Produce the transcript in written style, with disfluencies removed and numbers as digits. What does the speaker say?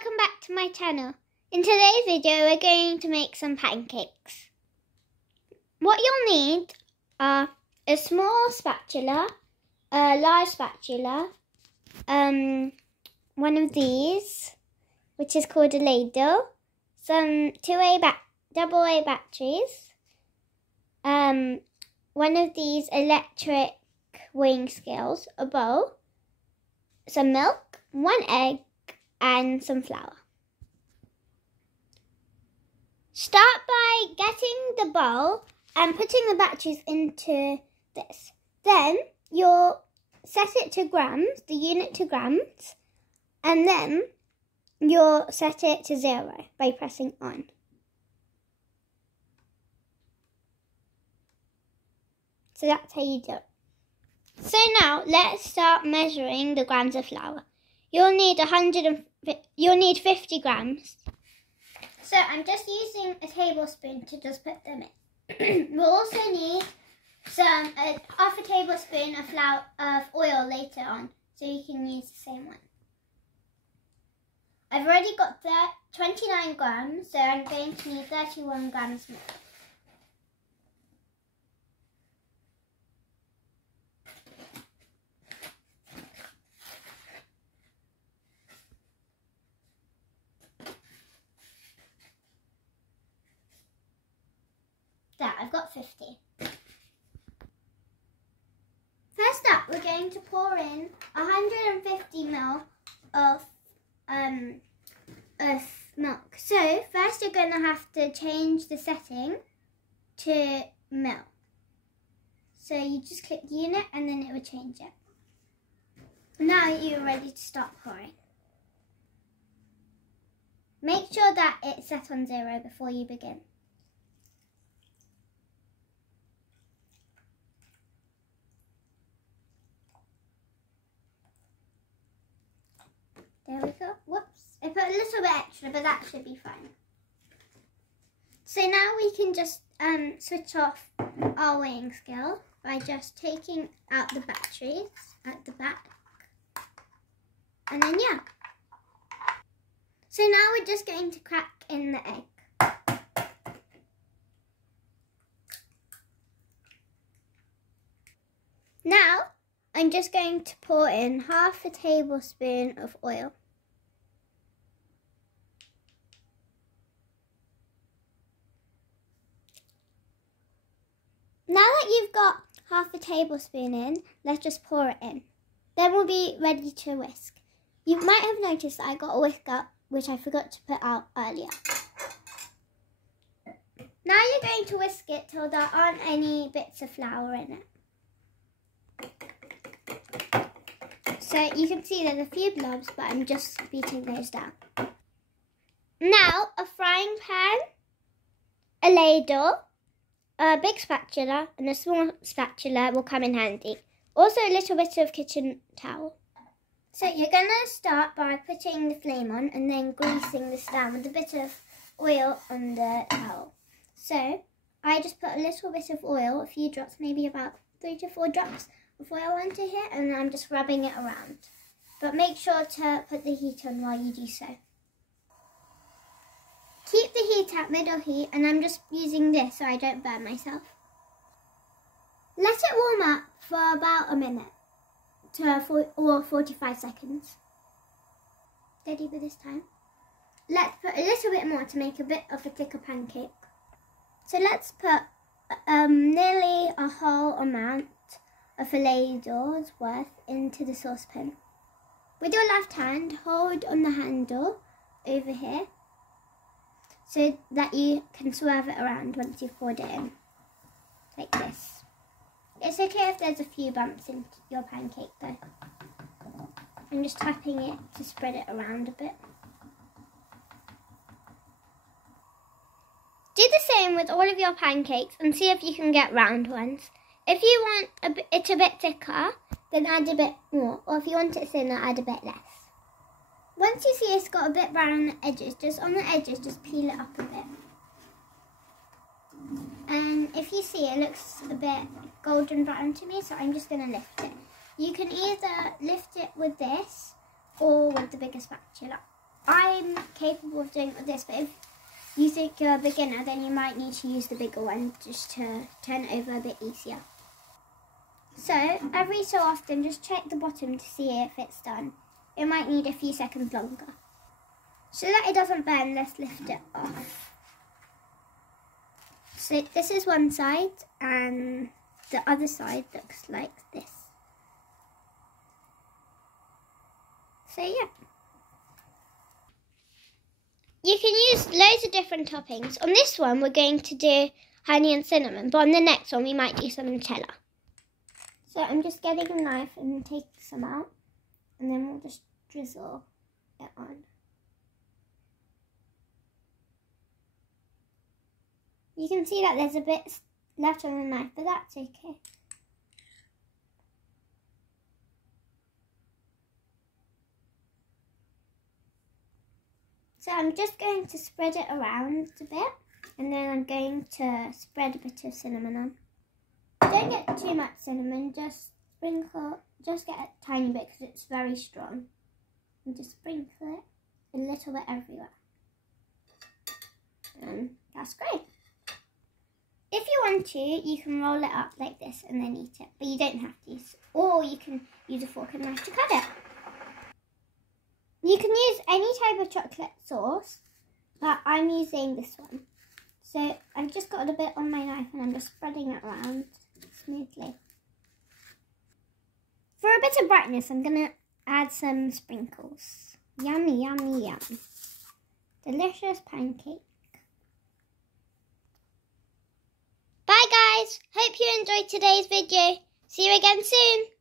welcome back to my channel. In today's video we're going to make some pancakes. What you'll need are a small spatula, a large spatula, one of these which is called a ladle, some double A batteries, one of these electric weighing scales, a bowl, some milk, 1 egg, and some flour. Start by getting the bowl and putting the batteries into this. Then you'll set it to grams, the unit to grams, and then you'll set it to 0 by pressing on. So that's how you do it. So now let's start measuring the grams of flour. You'll need 50 grams. So I'm just using a tablespoon to just put them in. We'll also need half a tablespoon of oil later on, so you can use the same one. I've already got 29 grams, so I'm going to need 31 grams more. There, I've got 50. First up, we're going to pour in 150 ml of milk. So first you're going to have to change the setting to milk. So you just click the unit and then it will change it. Now you're ready to start pouring. Make sure that it's set on 0 before you begin. There we go. Whoops. I put a little bit extra, but that should be fine. So now we can just switch off our weighing scale by just taking out the batteries at the back. And then, yeah. So now we're just going to crack in the egg. Now, I'm just going to pour in half a tablespoon of oil. Now that you've got half a tablespoon in, let's just pour it in. Then we'll be ready to whisk. You might have noticed that I got a whisk up, which I forgot to put out earlier. Now you're going to whisk it till there aren't any bits of flour in it. So you can see there's a few blobs, but I'm just beating those down. Now a frying pan, a ladle, a big spatula and a small spatula will come in handy. Also a little bit of kitchen towel. So you're going to start by putting the flame on and then greasing this down with a bit of oil on the towel. So I just put a little bit of oil, a few drops, maybe about 3 to 4 drops of oil onto here, and I'm just rubbing it around. But make sure to put the heat on while you do so. Keep the heat at middle heat, and I'm just using this so I don't burn myself. Let it warm up for about a minute or 45 seconds. Steady for this time. Let's put a little bit more to make a bit of a thicker pancake. So let's put nearly a whole amount of a ladle's worth into the saucepan. With your left hand, hold on the handle over here so that you can swerve it around once you've poured it in, like this. It's okay if there's a few bumps in your pancake though. I'm just tapping it to spread it around a bit. Do the same with all of your pancakes and see if you can get round ones. If you want it a bit thicker, then add a bit more, or if you want it thinner, add a bit less. Once you see it's got a bit brown on the edges, just peel it up a bit. And if you see it looks a bit golden brown to me, so I'm just going to lift it. You can either lift it with this or with the bigger spatula. I'm capable of doing this, but if you think you're a beginner, then you might need to use the bigger one just to turn it over a bit easier. So every so often, just check the bottom to see if it's done. It might need a few seconds longer. So that it doesn't burn, let's lift it off. So this is one side and the other side looks like this. So yeah. You can use loads of different toppings. On this one we're going to do honey and cinnamon, but on the next one we might do some Nutella. So I'm just getting a knife and take some out, and then we'll just drizzle it on. You can see that there's a bit left on the knife, but that's okay. So I'm just going to spread it around a bit, and then I'm going to spread a bit of cinnamon on. Don't get too much cinnamon, just sprinkle, just get a tiny bit because it's very strong. And just sprinkle it a little bit everywhere. And that's great. If you want to, you can roll it up like this and then eat it, but you don't have to. Or you can use a fork and knife to cut it. You can use any type of chocolate sauce, but I'm using this one. So I've just got a bit on my knife and I'm just spreading it around smoothly. For a bit of brightness, I'm going to add some sprinkles. Yummy, yummy, yum. Delicious pancake. Bye guys, hope you enjoyed today's video. See you again soon.